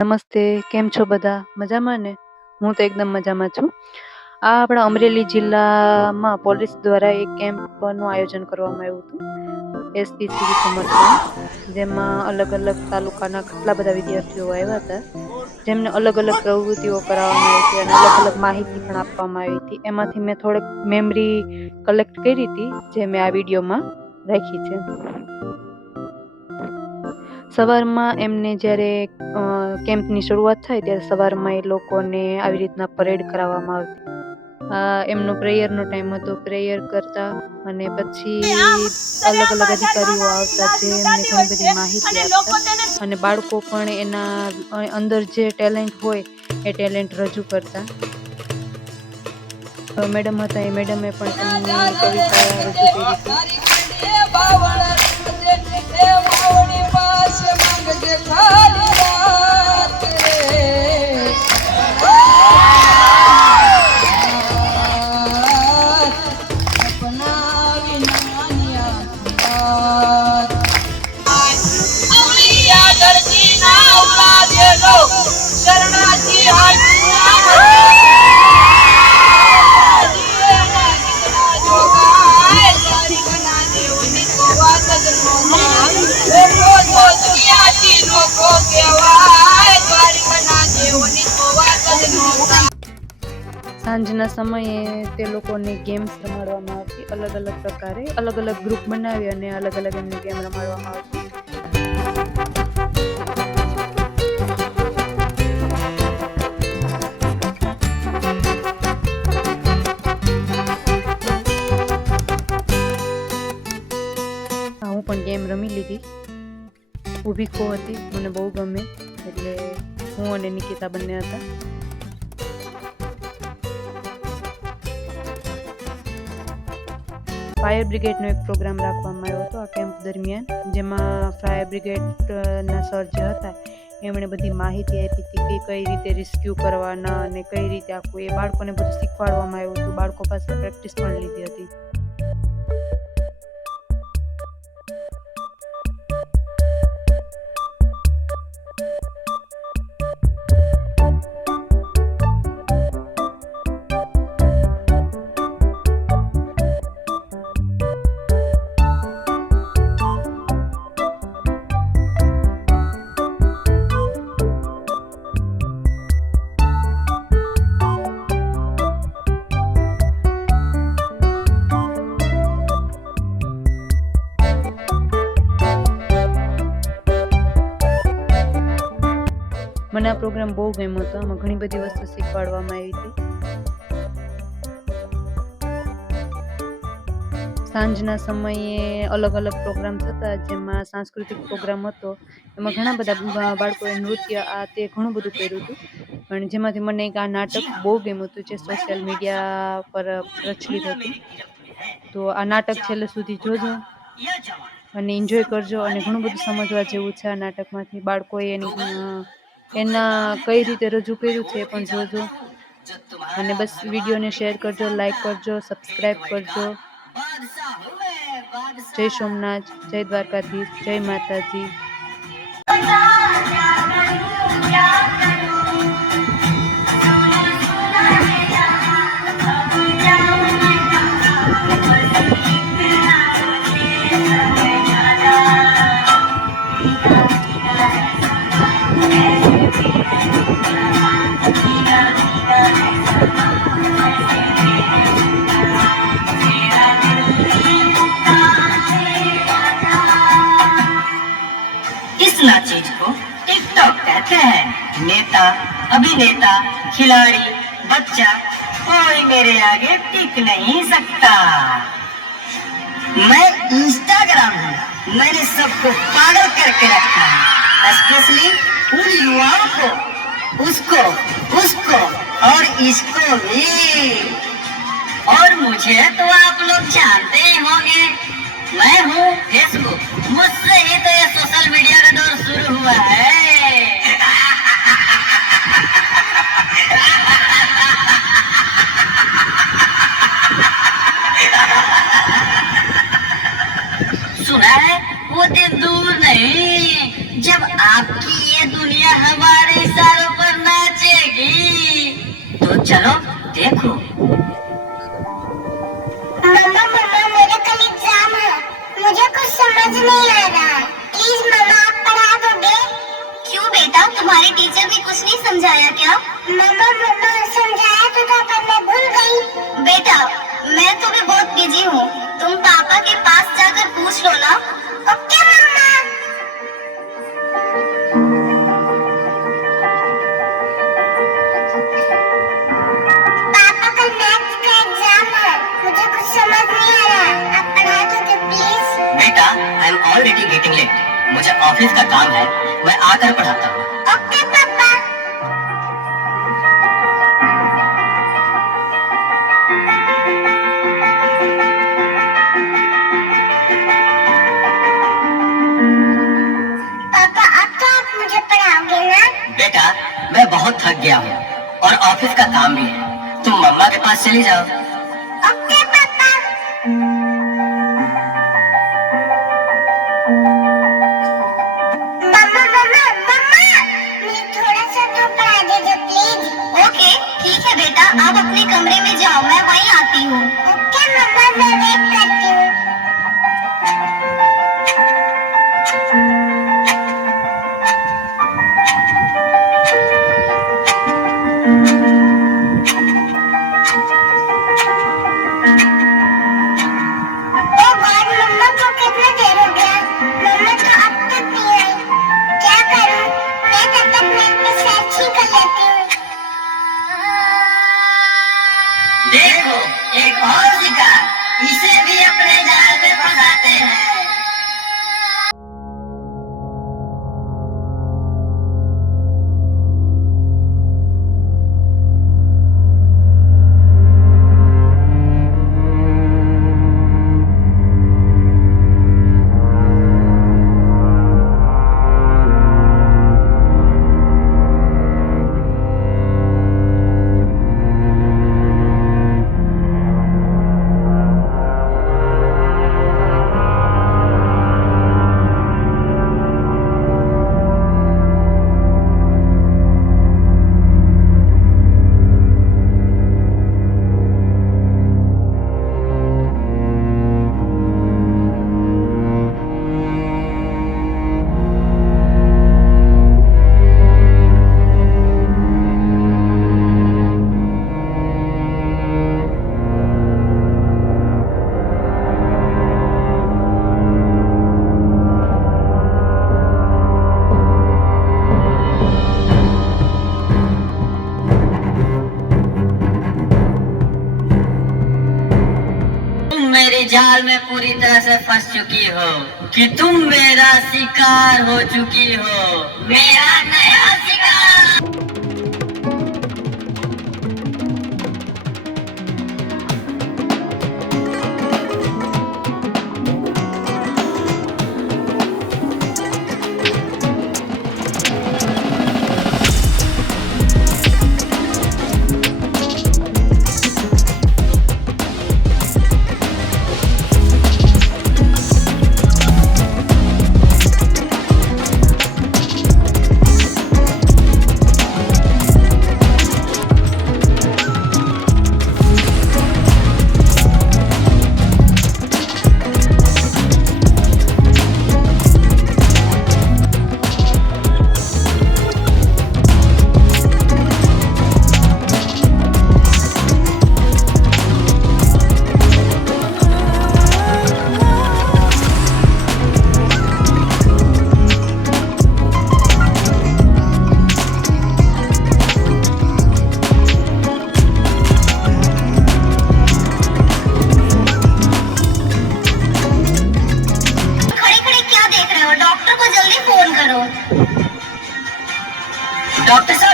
નમસ્તે, કેમ છો બધા? મજામાં ને? હું તો એકદમ મજામાં છું. આ આપણા અમરેલી જિલ્લામાં પોલીસ દ્વારા એક કેમ્પનું આયોજન કરવામાં આવ્યું હતું. એસપીસીબી સમર્થન, જેમાં અલગ-અલગ તાલુકાના કેટલા બધા વિદ્યાર્થીઓ આવ્યા હતા. જેમને અલગ-અલગ પ્રવૃત્તિઓ કરાવવામાં આવી હતી અને અલગ-અલગ માહિતી પણ આપવામાં આવી હતી. એમાંથી મેં થોડીક મેમરી કલેક્ટ કરી હતી, જે મેં આ વિડીયોમાં રાખી છે. સવારમાં એમને જ્યારે કેમ્પની શરૂઆત થાય ત્યારે સવારમાં એ લોકોને આવી રીતના પરેડ કરાવવામાં આવતી. એમનો પ્રેયરનો ટાઈમ હતો, પ્રેયર કરતા અને પછી અલગ-અલગ અધિકારીઓ આવતા જે એમને ઘણી બધી માહિતી આપતા અને બાળકો પણ એના અંદર જે ટેલેન્ટ હોય એ ટેલેન્ટ રજૂ કરતા. મેડમ હતા એ મેડમે પણ એમની કવિતા રજૂ કરી હતી. સાંજના સમયે તે લોકોને ગેમ્સ રમાડવામાં આવતી, અલગ-અલગ પ્રકારે અલગ-અલગ ગ્રુપ બનાવી અને અલગ-અલગ એમને ગેમ રમાડવામાં આવતી. હું પણ ગેમ રમી લીધી. ઊભી ખો હતી, મને બહુ ગમે, એટલે હું અને નિકિતા બંને હતા. ફાયર બ્રિગેડનો એક પ્રોગ્રામ રાખવામાં આવ્યો હતો આ કેમ્પ દરમિયાન, જેમાં ફાયર બ્રિગેડના સર જે હતા એમણે બધી માહિતી આપી હતી કે કઈ રીતે રેસ્ક્યુ કરવાના અને કઈ રીતે આખું એ બાળકોને બધું શીખવાડવામાં આવ્યું હતું. બાળકો પાસે પ્રેક્ટિસ પણ લીધી હતી. મને આ પ્રોગ્રામ બહુ ગમ્યો હતો. આમાં ઘણી બધી વસ્તુ શીખવાડવામાં આવી હતી. સાંજના સમયે અલગ-અલગ પ્રોગ્રામ થતા, જેમાં સાંસ્કૃતિક પ્રોગ્રામ હતો. એમાં ઘણા બધા બાળકોએ નૃત્ય આ તે ઘણું બધું કર્યું હતું. પણ જેમાંથી મને એક આ નાટક બહુ ગમ્યું હતું, જે સોશિયલ મીડિયા પર પ્રચલિત હતું. તો આ નાટક છેલ્લે સુધી જોજો અને એન્જોય કરજો. અને ઘણું બધું સમજવા જેવું છે આ નાટકમાંથી. બાળકોએ એના કઈ રીતે રજૂ કર્યું છે એ પણ જોજો. અને બસ વિડીયોને શેર કરજો, લાઈક કરજો, સબસ્ક્રાઈબ કરજો. જય સોમનાથ, જય દ્વારકાધીશ, જય માતાજી. ना चीज को टिकटॉक कहते हैं। नेता, अभिनेता, खिलाड़ी, बच्चा कोई मेरे आगे टिक नहीं सकता। मैं इंस्टाग्राम हूँ, मैंने सबको पागल करके रखा है, स्पेशली उन युवाओं को, उसको, उसको और इसको भी। और मुझे तो आप लोग जानते ही होंगे, मैं हूँ फेसबुक, मुझसे ही तो ये सोशल मीडिया का दौर शुरू हुआ है। सुना है वो दिन दूर नहीं जब आपकी ये दुनिया हमारे टीचर ने कुछ नहीं समझाया क्या? मम्मा मम्मा समझाया तो था पर मैं भूल गई। बेटा मैं तो भी बहुत बिजी हूँ, तुम पापा के पास जाकर पूछ लो ना। ओके मम्मा। पापा कल मैथ्स का एग्जाम है, मुझे कुछ समझ नहीं आ रहा, आप पढ़ा दोगे प्लीज? बेटा I am already getting late, मुझे ऑफिस का काम है, मैं आकर पढ़ाता हूँ। ओके पापा। पापा अब तो आप मुझे पढ़ाओगे ना? बेटा मैं बहुत थक गया हूँ और ऑफिस का काम भी है, तुम मम्मा के पास चली जाओ। ओके पापा। मम्मा मम्मा मम्मा मुझे थोड़ा सा तो पढ़ा दीजिए प्लीज। ओके ठीक है बेटा, आप अपने कमरे में जाओ, मैं वहीं आती हूँ। ओके मम्मा मैं वेट करती हूँ। ओ गॉड मम्मा को कितना देर हो गया, मम्मा तो अब तक नहीं आई, क्या करूं? मैं तब तक नेट पे सर्च ही कर लेती हूँ। देखो एक और शिकार, इसे भी अपने जाल में फंसाते हैं। मेरी जाल में पूरी तरह से फंस चुकी हो कि तुम मेरा शिकार हो चुकी हो, मेरा नया शिकार।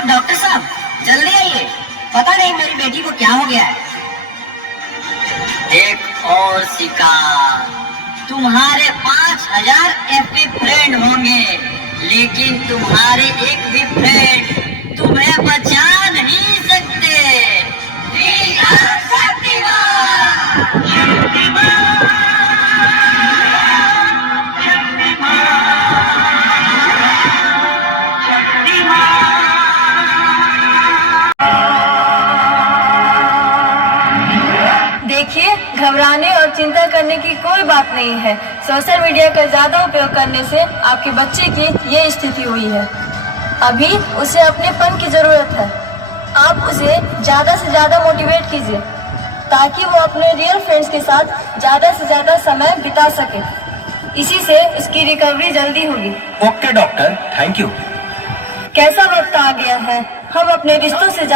डॉक्टर साहब जल्दी आइए, पता नहीं मेरी बेटी को क्या हो गया है। एक और शिकार, तुम्हारे 5000 एफपी फ्रेंड होंगे, लेकिन तुम्हारे एक भी फ्रेंड तुम्हें बचा नहीं सकते। देखिए, घबराने और चिंता करने की कोई बात नहीं है। सोशल मीडिया का ज्यादा उपयोग करने से आपके बच्चे की ये स्थिति हुई है। अभी उसे अपनेपन की जरूरत है। आप उसे ज्यादा से ज्यादा मोटिवेट कीजिए ताकि वो अपने रियल फ्रेंड्स के साथ ज्यादा से ज्यादा समय बिता सके। इसी से उसकी रिकवरी जल्दी होगी। Okay doctor, thank you. कैसा वक्त आ गया है, हम अपने रिश्तों से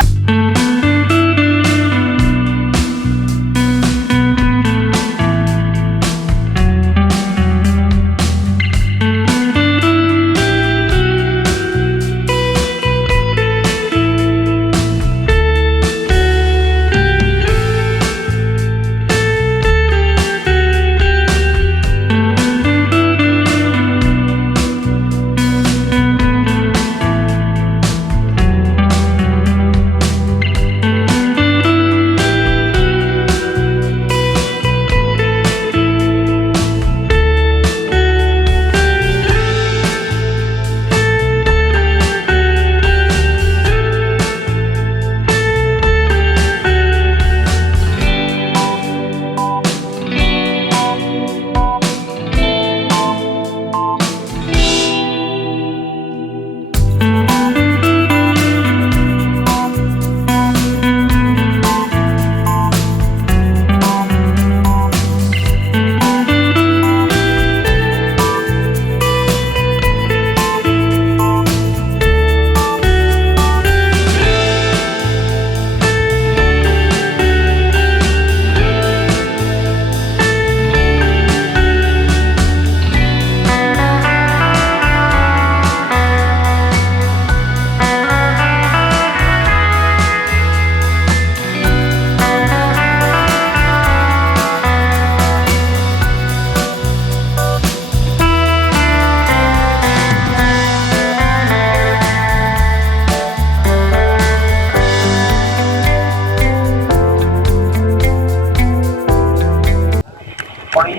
पानी